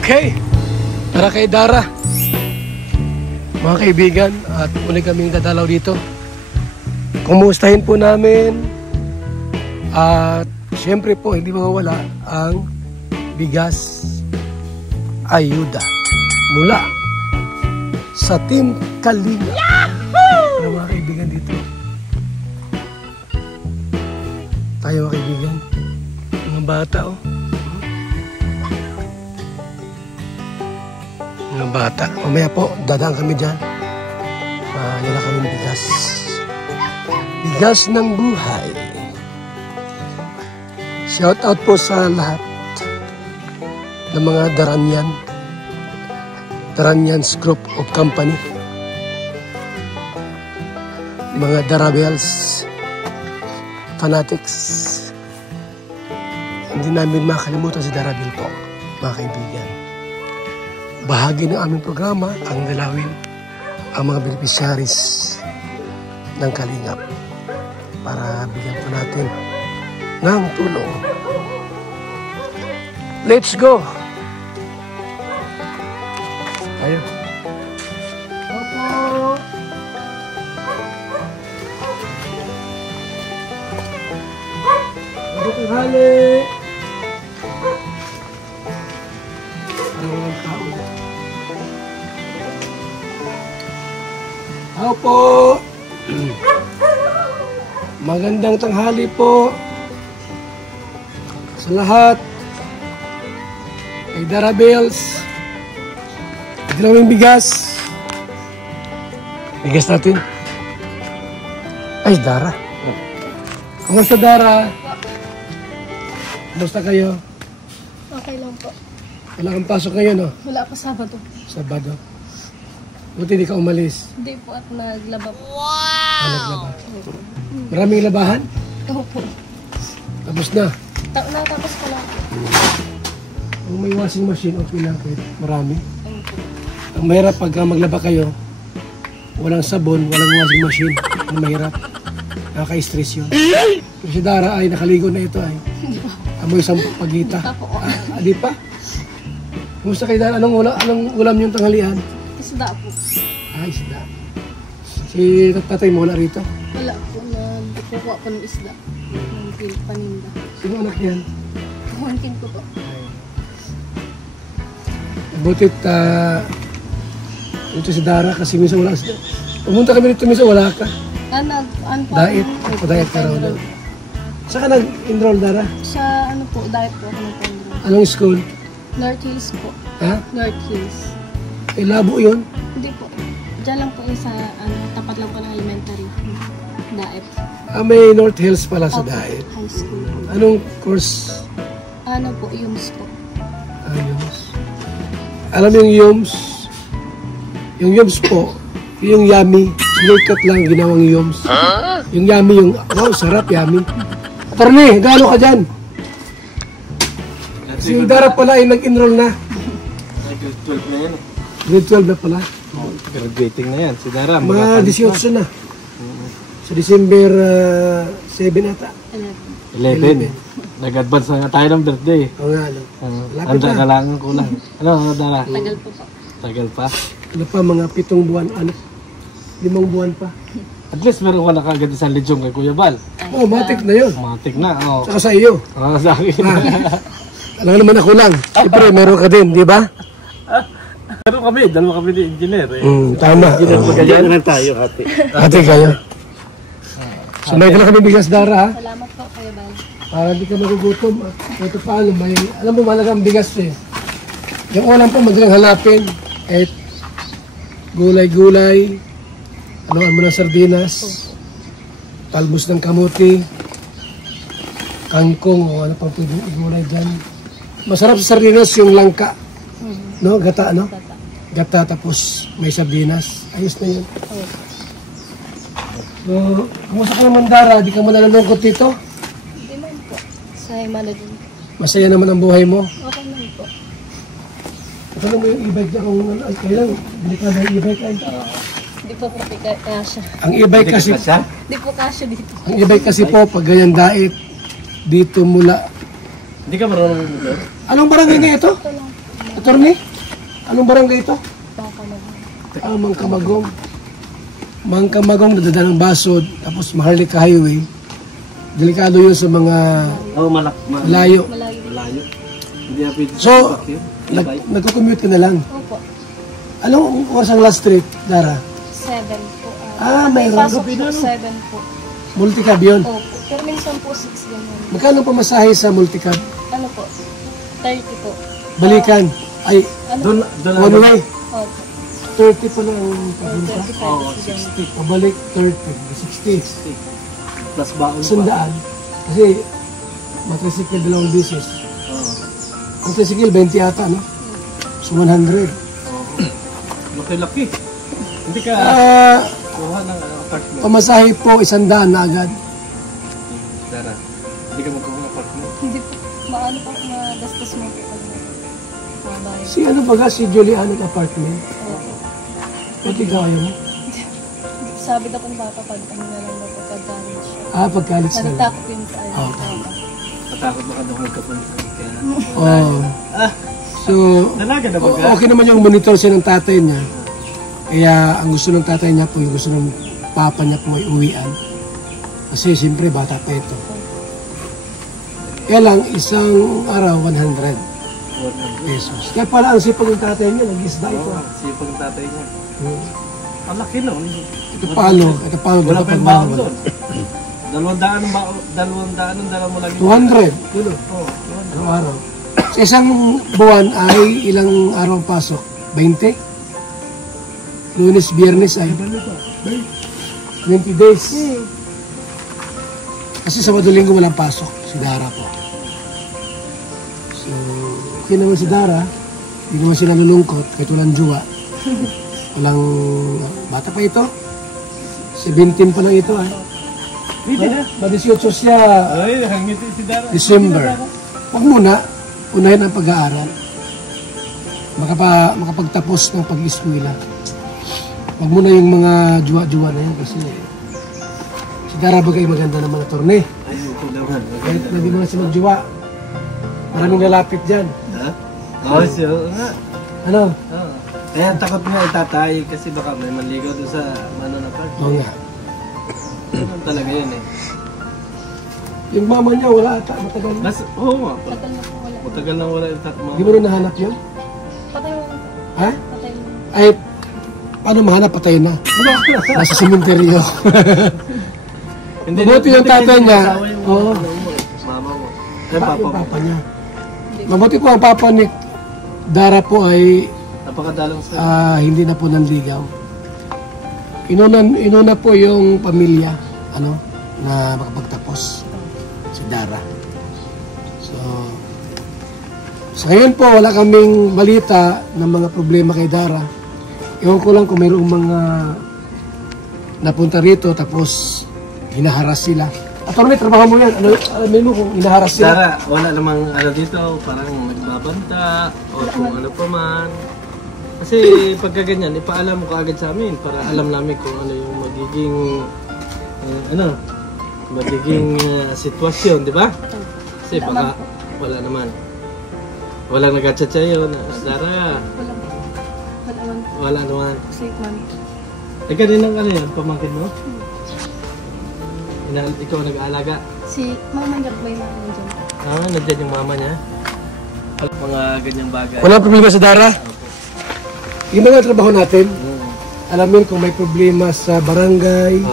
Okay, tara kay Dara. Mga kaibigan, at muli kaming dadalaw dito. Kumustahin po namin. At syempre po, hindi mawawala ang bigas ayuda mula sa Team Kalinga. Para mga kaibigan dito. Tayo mga kaibigan. Mga bata oh. Mga bata. Mamaya po, dadaan kami dyan. Nila kami bigas. Bigas ng buhay. Shout out po sa lahat ng mga Daranyan. Daranyan's Group of Company. Mga Darabels. Fanatics. Hindi namin makalimutan si Darabel po, mga kaibigan. Bahagi ng aming programa ang dalawin ang mga beneficiaries ng Kalingap para bigyan po natin ng tulong. Let's go! Tayo. Opo! Magandang hali! Opo. Magandang tanghali po sa lahat. Kay Darabels. Dalawang bigas. Bigas natin. Ay, Dara. Kumusta, Dara? Kumusta kayo? Okay lang po. Wala kang pasok ngayon, no? Wala pa Sabado. Sabado. Buti di ka umalis. Hindi po at naglaba po. Wow! Naglaba. Maraming labahan? Opo. Tapos na? Natapos ko lang. Kung may washing machine, okay lang. Marami. Opo. Ang mahirap pagka maglaba kayo, walang sabon, walang washing machine. Ang mahirap. Nakaka-stress yun. Si Dara ay nakaligo na ito ay. Amoy sampagita. Di pa? Kumusta kayo, Dara? Anong ulam yung tanghalian? Isda po. Ah, isda. Si tatay mo wala rito? Wala po. Nagkukuha po ng isda. Ng paninda. Sino anak yan? Kuhantin ko po. Butit, ito si Dara kasi minsan wala. Pumunta kami dito minsan wala ka. Diet. O diet ka raw. Saan ka nag-enroll, Dara? Sa ano po, diet po ako nag-enroll. Anong school? North Hills po. Ha? North Hills. Eh, labo yun? Hindi po. Diyan lang po yung sa, tapat lang po ng elementary. Daet. May North Hills pala sa Daet. High school. Anong course? Ano po, YUMS po. YUMS. Alam mo yung YUMS? Yung YUMS po, yung yummy. Sinikat lang, ginawang YUMS. Yung yummy, yung, wow, sarap, yummy. Attorney, gaano ka dyan? Si Dara pala ay nag-enroll na. Grade 12 na yan. Grade 12 na pala. Graduating na yan. Si Dara. Mga 18 na. Sa December 7 ata. 11. Nag-advance na nga tayo ng birthday. Oo nga, no. Lapit Anda na. ka lang ang kulang. Ano, Dara? Tagal po po. Tagal pa. Ano pa, mga 7 buwan, 5 buwan pa. At least meron ka na kagad isang ledyong kay Kuya Bal. Oh, matik na yun. Matik na. Oh. Saka sa iyo. Sa akin. Alam naman ako lang. Siyempre, meron ka din, di ba? Dalawa kami ni engineer. Tama. Ganyan na tayo, ate. Ate kayo. So, may ka na kami bigas, Dara, ha? Salamat po, Kuya Bal. Para di ka magugutom. Ito paano, may, alam mo, malagang bigas eh. Yung ulam po, madalang hanapin. Eh, gulay-gulay. Ano mo ng sardinas. Talbos ng kamuti. Kangkong, o ano pang pwedeng igulay dyan. Masarap sa sardinas yung langka. No? Gata, no? Gata, tapos may sardinas. Ayos na yun. So, kumusta ka naman, Dara? Di ka man nalulungkot dito? Hindi man po. Sa Himala din. Masaya naman ang buhay mo. Okay man po. Alam mo yung e-bike niya kung kailan, bili ka ng e-bike ay. Hindi po kasya. Ang e-bike kasi, Hindi po kasya dito. ang e-bike kasi po, pag ganyan diet, dito mula. Hindi ka marunong. Anong barangay na ito? Ito lang. Attorney, anong barangay ito? Baka Mangkamagong. Mangkamagong, nadadaan ng Basod, tapos Maharlika Highway. Delikado yun sa mga Oh, layo. malayo. malayo. Hindi na pwede So, sa bakyo. nagko-commute ka na lang. Opo. Anong oras ang last trip, Dara? 7 po. Mayroon. Pasok po, 7 po. Multicab yun. Opo. Pero minsan po 6 ganyan. Magkano pamasahe sa multicab? Ano po? 30 po. Balikan. Ay, Ano? Doon one way. Opo. 30 pa lang ang papunta. 35 Oo, po ganyan. 60. Pabalik, 30. 60. Plus baon pa. Sundaan. Kasi, matricycle dalawang business. Oo. Ang tricycle, 20 ata, no? So, 100. Laki-laki. Hindi ka kuha ng apartment. Pamasahe po, 100 na agad. Dara, hindi ka magkuha ng apartment. Hindi po. Maano po, magastos mo po pag mabayad. Si ano baga, si Julian ng apartment. Opo. Pati kaya mo. Sabi daw kung bata pag ano na lang daw pagka-college. Pagkalit na. Natatakot yun sa Oo. Matakot baka doon magkapunta. Kaya, Oh. So, dalaga na ba ka? okay naman yung monitor siya ng tatay niya. Kaya ang gusto ng tatay niya po, yung gusto ng papa niya po ay uwian. Kasi siyempre bata pa ito. Kaya lang, isang araw, 100 pesos. Kaya pala ang sipag ng tatay niya, nag-isda ito. Oo, sipag ng tatay niya. Hmm. Ang laki no. Ito palo, Wala pa yung baon doon. 200. 200 ang dala mo lagi. 200. Yun o. Oo, Araw-araw. Sa isang buwan ay ilang araw ang pasok? 20? Lunes, Biyernes ay 20 days. Kasi Sabado Linggo walang pasok. Si Dara po. So, okay naman si Dara. Hindi naman sila nalulungkot kahit walang jowa. Walang bata pa ito. 17 pa lang ito ay. Hindi na. Ma-18 siya Ay, hangiti si Dara. December. Huwag muna, unahin ang pag-aaral. Makapagtapos ng pag-eskwela. Huwag muna yung mga juwa-juwa na yan kasi si Dara bagay maganda naman na torne. Ay, ito naman. Kahit hindi mo na siya magjuwa. Maraming lalapit dyan. Ha? Oo, siya nga. Ano? Oo. Kaya takot nga itatay kasi baka may manligaw doon sa ano na park. Oo nga. Ganun talaga yun eh. Yung mama niya wala ata, matagal na. Oo nga. Tagal na po wala. Matagal lang wala yung tatmo. Hindi mo na nahanap yun? Patay mo. Ha? Patay mo. Ay, paano mahanap? Patay na. Nasa sementeryo. Mabuti yung tatay niya. Oo. Mama mo. Ay, papa Yung mo. papa niya. Mabuti po ang papa ni Dara po ay Napakadalang sa... hindi na po nanligaw. Inuna po yung pamilya na makapagtapos si Dara. So ngayon po wala kaming balita ng mga problema kay Dara. Ewan ko lang kung mayroong mga napunta rito tapos hinaharas sila. Attorney, trabaho mo yan. Alam mo kung hinaharas sila? Dara, wala namang ano dito, parang nagbabanta o kung ano pa man. Kasi pagka ganyan, ipaalam mo kaagad sa amin para alam namin kung ano yung magiging sitwasyon, di ba? Kasi baka wala naman. Walang nag-chat sa'yo na, Dara, Wala po. Wala man. wala naman. Safe man. Eh, kaninang ano yan, pamangkin mo? Ikaw nag-aalaga? Si mama niya, may mama niya dyan. Nandiyan yung mama niya? Mga ganyang bagay. Walang problema sa Dara. Yung mga trabaho natin, alamin kung may problema sa barangay,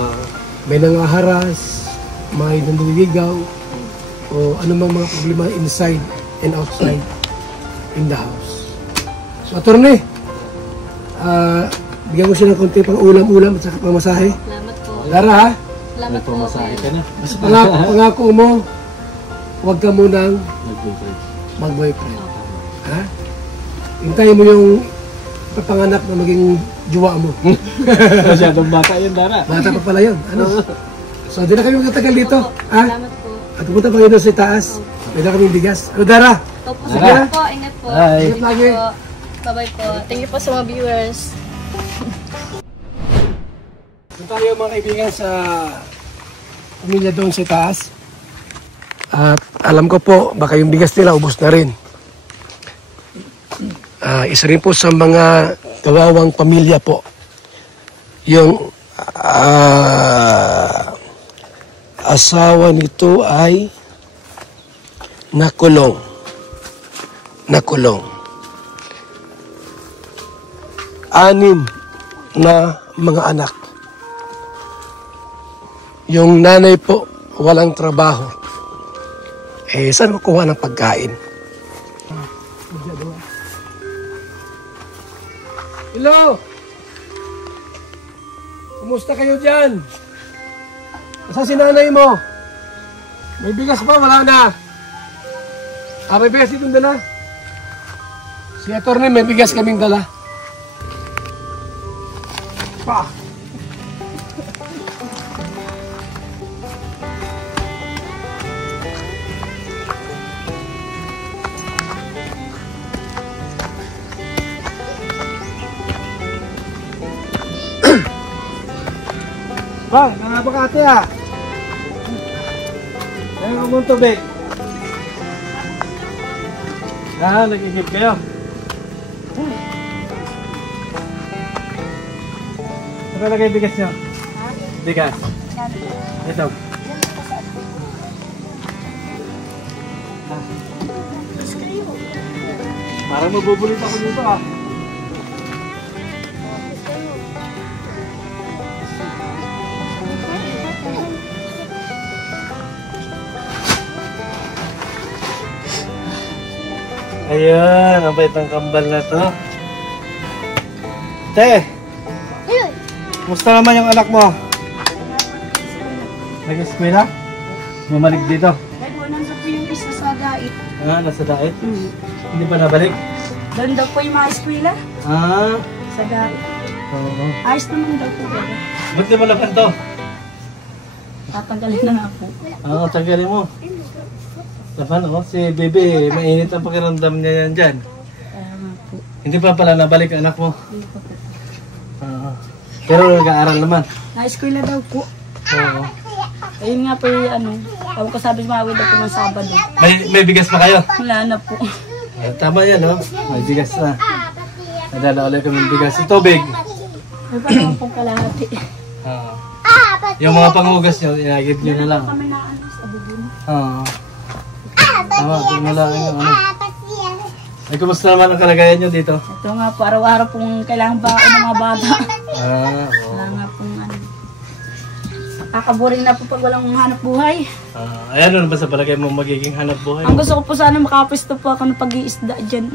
may nangaharas, may nanliligaw, o anumang mga problema inside and outside in the house. So, attorney, bigyan ko siya ng konti pang ulam-ulam at saka pamasahe. Salamat po. Dara ha, Salamat po. Masahe ka na. basta pangako mo, huwag ka munang mag-boyfriend. Ha? Hintayin mo yung papanganak na maging jowa mo. Masyadong bata yun, Dara. Bata pa pala yun. Ano? So, di na kami magkatagal dito. Ha? Salamat po. At pupunta pa kayo doon sa taas. May na kaming bigas. Ano, Dara? Opo, Sige, salamat po. Ingat po. Bye. Ingat lagi. Po. Bye-bye po. Thank you po sa mga viewers. Doon tayo mga kaibigan sa pamilya doon sa taas. At alam ko po, baka yung bigas nila ubos na rin. Isa rin po sa mga kawawang pamilya po. Yung asawa nito ay nakulong. Anim na mga anak. Yung nanay po, walang trabaho. Saan makuha ng pagkain? Hello! Kumusta kayo dyan? Saan si nanay mo? May bigas pa? Wala na. May bigas itong dala? Si Atty. May bigas kaming dala. Pa! Bang, nangabakate Ayun mong tubig. Nagigib kayo. Ano lagay bigas nyo? Bigas. Ito. Parang mabubulit ako dito Ayan, ang bait ng kambal na to. Te! Musta naman yung anak mo? Nag-eskwela? Bumalik dito? Nandun po yung isa sa dait. Nasa dait? Hindi pa nabalik? Doon daw po yung mga eskwela. Sa dait. Oo. Ayos naman daw po. Ba't di mo laban to? Tatanggalin na nga po. Tanggalin mo. Laban si Bebe, mainit ang pakiramdam niya yan dyan. Kaya nga po. Hindi pa pala nabalik anak mo? Hindi pa po. Pero nag-aaral naman? Na-eskwela daw po. Oo. Ayun nga po yung ako kasabi sa mga daw po ng Sabado. May bigas pa kayo? Wala na po. Tama yan, may bigas na. Nadala ulit kami bigas. Tubig. May pa naman pong kalahati. Yung mga pangugas nyo, inagib nyo na lang. Kami na sa bubun. Tama, doon na lang yung Ay, kumusta naman ang kalagayan nyo dito? Ito nga po, araw-araw pong kailangan baon ng mga bata. Wala nga pong Kakaboring na po pag walang hanap buhay. Ano ba sa palagay mo magiging hanap buhay? Ang gusto ko po sana makapisto po ako ng pag-iisda dyan.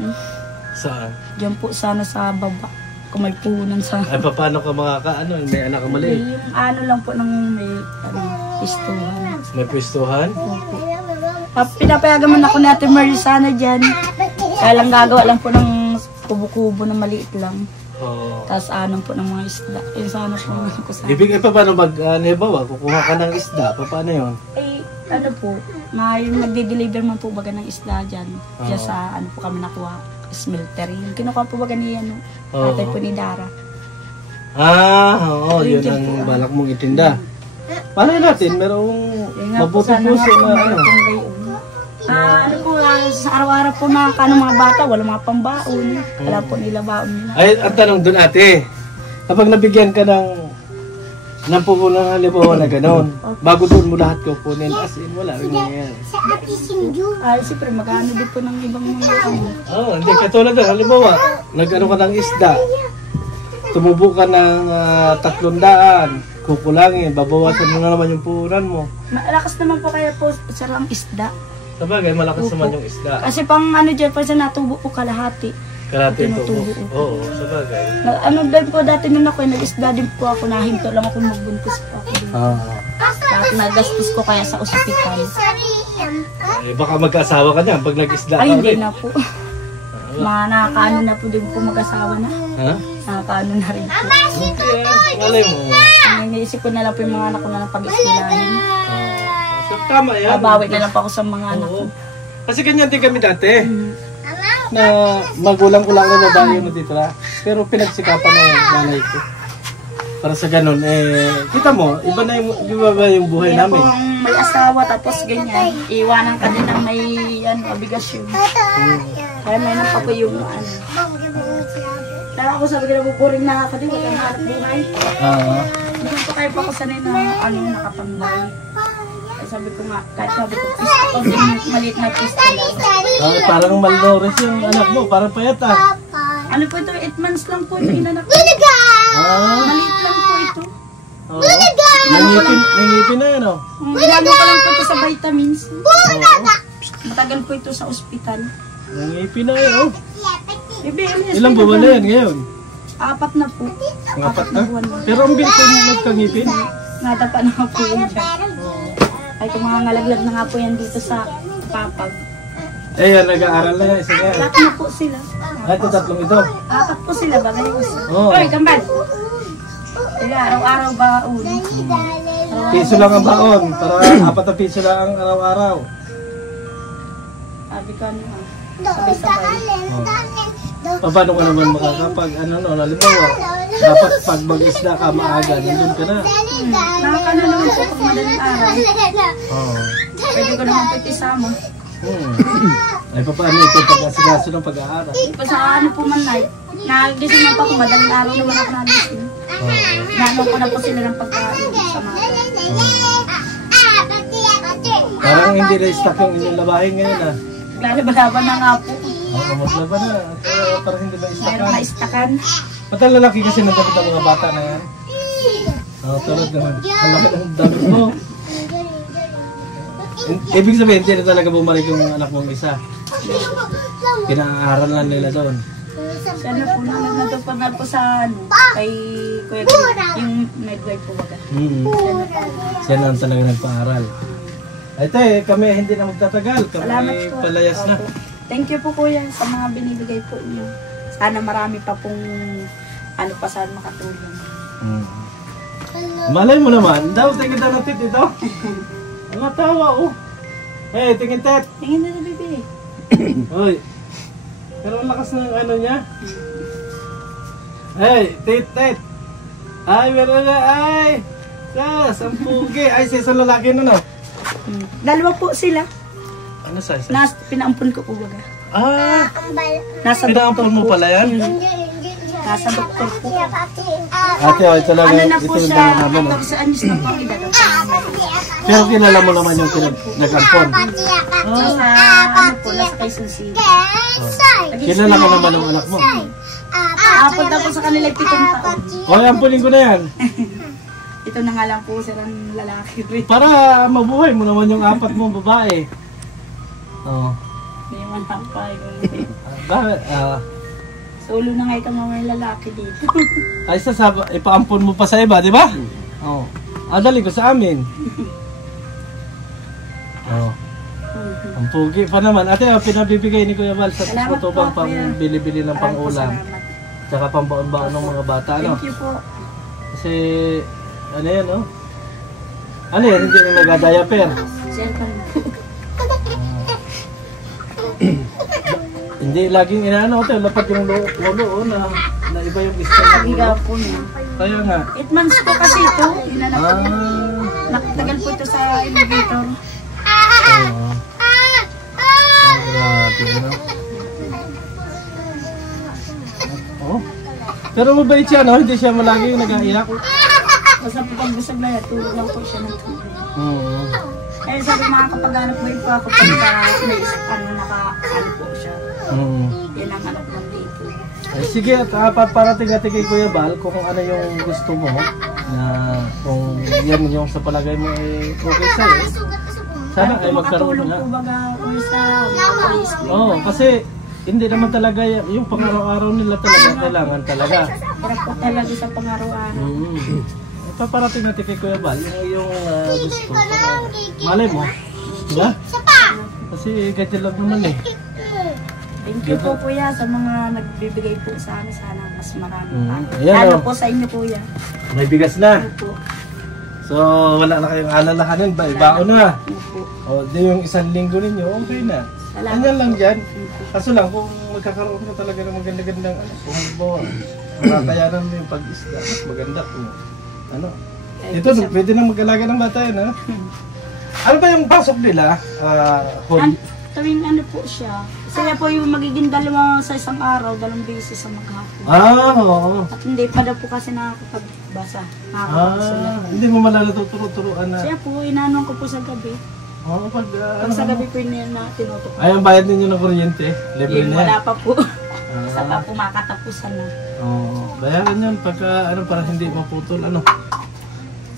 Saan? Dyan po sana sa baba. Kung may puhunan sa... Ay, paano ka may anak ka mali? Yung lang po ng may pistuhan. May pwestuhan? Pinapayagan man ako ni Ate Mary sana dyan. Kaya lang gagawa lang po ng kubo-kubo na maliit lang. Tapos po ng mga isda. Yun sana po ko sana. Ibig paano halimbawa, kukuha ka ng isda, paano yun? Po, may magde-deliver man po baga ng isda dyan. Diyan sa po kami nakuha, smeltery. Yung kinukuha po baga ni tatay po ni Dara. Yun ang balak mong itinda. Paano natin? Merong mabuti puso na sa araw-araw po mga bata, wala mga pambaon. Wala po nila baon nila. Ay, ang tanong doon ate, kapag nabigyan ka ng pupunan halimbawa na gano'n, bago doon mo lahat kukunin, as in, wala rin nangyayari. Siyempre, magkano din po ng ibang mga hindi, katulad doon, halimbawa, nag-ano ka ng isda, tumubo ka ng 300, kukulangin, babawasan mo na naman yung puhunan mo. Malakas naman po kaya po sarang isda. Sabagay, malakas naman yung isda. Kasi pang dyan, pa sa natubo po kalahati. Kalahati yung tubo. Oo, sabagay. Din po dati nung ako, nag-isda din po ako, nahinto lang ako magbuntis po ako. At nagastos ko kaya sa ospital. Baka mag-asawa ka niya pag nag-isda ka. Ay, hindi na po. Nakakaano na po din po mag-asawa na. Nakakaano na rin po. Malay mo. Naisip ko na lang po yung mga anak ko na lang pag-eskwelahin. Tama yan. Babawi na lang pa ako sa mga anak ko. Kasi ganyan din kami dati. Na magulang ko lang na babae yung natitira. Pero pinagsikapan ng nanay ko. Para sa ganun, kita mo, iba ba yung buhay namin? Kung may asawa tapos ganyan, iwanan ka din ng may obligasyon. Kaya may pa po yung ano. Kaya ako sabi ko na buburing na ako din, wag kang hanap buhay. Hindi ko kayo pa ako sanay na ano, nakapambay. Kaya sabi ko nga, kahit sabi ko, pag maliit na pista lang. Parang malnourished yung anak mo, parang payat ah. Ano po ito, 8 months lang po ito inanak ko. Maliit lang po ito. Nangipin na yan oh. Ginagawa ko lang po ito sa vitamins. Matagal po ito sa ospital. Nangipin na yan oh. Ilang buwan na yan ngayon? 4 na po. 4 na? Pero ang bilis mo nagkangipin? Natapa na po yun dyan. Ay, kung mga ngalaglag na nga po yan dito sa papag. Eh, yan, nag-aaral na yan. Isa nga. 4 na po sila. Ito, 3 ito. 4 po sila, bagay ko sila. Oo. Hoy, kambal! Kaya araw-araw baon. Piso lang ang baon. Para 4 piso lang ang araw-araw. Sabi ko ano ha, sabay-sabay. Paano ka naman makakapag, halimbawa, dapat pag mag-isda ka maaga, nandun ka na. Nakakano naman po kung madaling araw. Oo. Pwede ko naman po ito isama. Ay, paano ito pag-asikaso ng pag-aaral? Pa sa ano po man night, nagising na pa kung madaling araw naman ako nagising. Nanon ko na po sila ng pagkain sa mga. Parang hindi na-stock yung inyong labahin ngayon ah. Lalaban-laban na nga po. Oo, maglaban na. Parang hindi na-stockan. Mayroon na-stockan. Pati lalaki kasi nagdamit ang mga bata na yan. Oo, tulad naman. Ang laki ng damit mo. Ibig sabihin, hindi na talaga bumalik yung anak mong isa. Pinaaral lang nila doon. Sana po na nagpapag na po sa ano, kay Kuya yung midwife po baga. Siya na talaga nagpaaral. Ay te, kami hindi na magtatagal. Kami Salamat po. palayas na. Thank you po kuya sa mga binibigay po niyo. Sana marami pa pong ano pa saan makatulong. Malay mo naman, daw tingin daw ng tit ito. Ang matawa oh. Hey, tingin tet. Tingin na bibi. Hoy. Pero ang lakas ng ano niya. Hey, tit. Ay, meron na. Ay. Kas, ang pugi. Ay, sa isang lalaki na no. Dalawa po sila. Ano size? Pinaampun ko po baga. Ah, Nasa pinaampun mo pala yan? Nasa doktor po. Ate, oh, ito lang. Ano na po Ito yung siya, dala namin. 14 anyos na po ang edad. Pero kilala mo naman yung nag-ampon. Sa ano po, nasa Quezon City. Kilala ko naman ang anak mo. Punta po sa kanila 7 taon. O, ampunin ko na yan. Ito na nga lang po sir ang lalaki rin. Para mabuhay mo naman yung 4 mong babae. Oo. May mga pa. Bakit? Solo na nga itong mga lalaki dito. Ay, ipaampon mo pa sa iba, di ba? Oo. Dali ko sa amin. Oo. Ang pugi pa naman. Ate, pinabibigay ni Kuya Val sa Salamat tutubang po, pang Kuya. bili-bili ng pang-ulam. Salamat. Tsaka pambaon-baon ng mga bata, no? Thank you po. Kasi, ano yan, no? Ano yan? Hindi na nag-diaper. Cellphone po. Hindi laging inaano ito, lapat yung ulo na iba yung style. Pagiga po niya. Kaya nga. 8 months po kasi ito. Inanak ko. Ah. Nakatagal po ito sa incubator. Oo. Grabe, ano? Oh. Pero mabait siya, no? Hindi siya malaging nag-aiyak. Basta po pag busog na yan, tulog lang po siya ng tulog. Oo. Kaya sabi makakapag-anak mo po ako pagka naisip naka-ano po siya. Yan ang anak ng dito. Ay, sige, at parating natin kay Kuya Val kung ano yung gusto mo na kung yan yung sa palagay mo ay okay sa'yo. Sana ay magkaroon Makatulong na. po baga kung sa mga Oo, kasi hindi naman talaga yung pang-araw-araw nila talaga kailangan talaga. para po talaga sa pangaraw-araw. Paparating natin kay Kuya Val yung gusto. Malay mo. Diba? Kasi ganyan lang naman eh. Thank you po kuya sa mga nagbibigay po sa amin. Sana mas marami pa. Ayan, Lalo oh. po sa inyo kuya. May bigas na. Opo. So, wala na kayong alalahanin. Baon na. Opo. O, di yung 1 linggo ninyo, okay na. Salamat. Ganyan lang dyan. Kaso lang, kung magkakaroon ka talaga ng maganda-gandang kung bawa, makakayanan mo yung pag-isda, mas maganda kung ano. Ito, pwede na mag-alaga ng bata yan, ha? Ano ba yung pasok nila? Tuwing ano po siya, Sila po yung magiging dalawa sa isang araw, 2 beses sa maghapon. Oo. At hindi pa daw po kasi nakakapagbasa. Nakakapagsulat. Hindi mo malaluturo-turuan na. Siya po, inanon ko po sa gabi. Oo, pag Pag sa gabi po niya na tinutok. Ay, ang bayad ninyo ng kuryente. Libre Yung na yan. wala pa po. Sa pa po makatapusan na. Oo. Bayaran yun pagka para hindi maputol.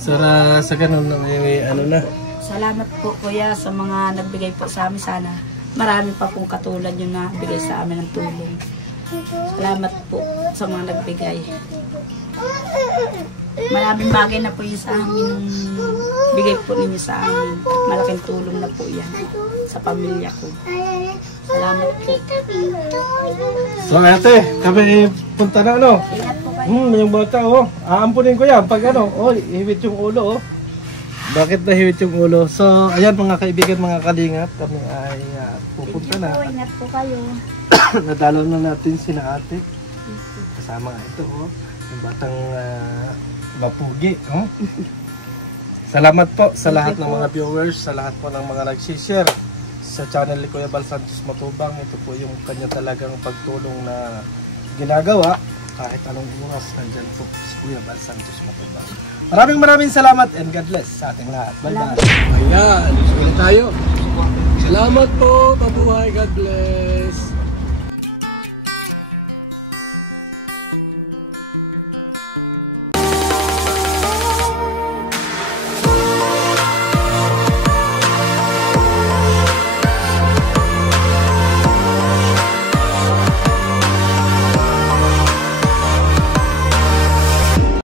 Sa ganun na may na. Salamat po kuya sa mga nagbigay po sa amin. Sana marami pa pong katulad yun na bigay sa amin ng tulong. Salamat po sa mga nagbigay. Maraming bagay na po yun sa amin. Bigay po ninyo sa amin. At malaking tulong na po yan sa pamilya ko. Salamat po. So ate, kami punta na Ingat po kayo. yung bata aampunin ko yan pag hiwit yung ulo Bakit nahiwit yung ulo? So ayan mga kaibigan, mga kalingap, kami ay pupunta na. Ingat po kayo. Nadalaw na natin sina ate. Kasama nga ito yung batang mapugi. Salamat po sa lahat ng mga viewers, sa lahat po ng mga nag-share sa channel ni Kuya Bal Santos Matubang. Ito po yung kanya talagang pagtulong na ginagawa kahit anong oras nandyan po si Kuya Bal Santos Matubang. Maraming salamat and God bless sa ating lahat. Bye-bye. Ayan, sige tayo. Salamat po, mabuhay, God bless.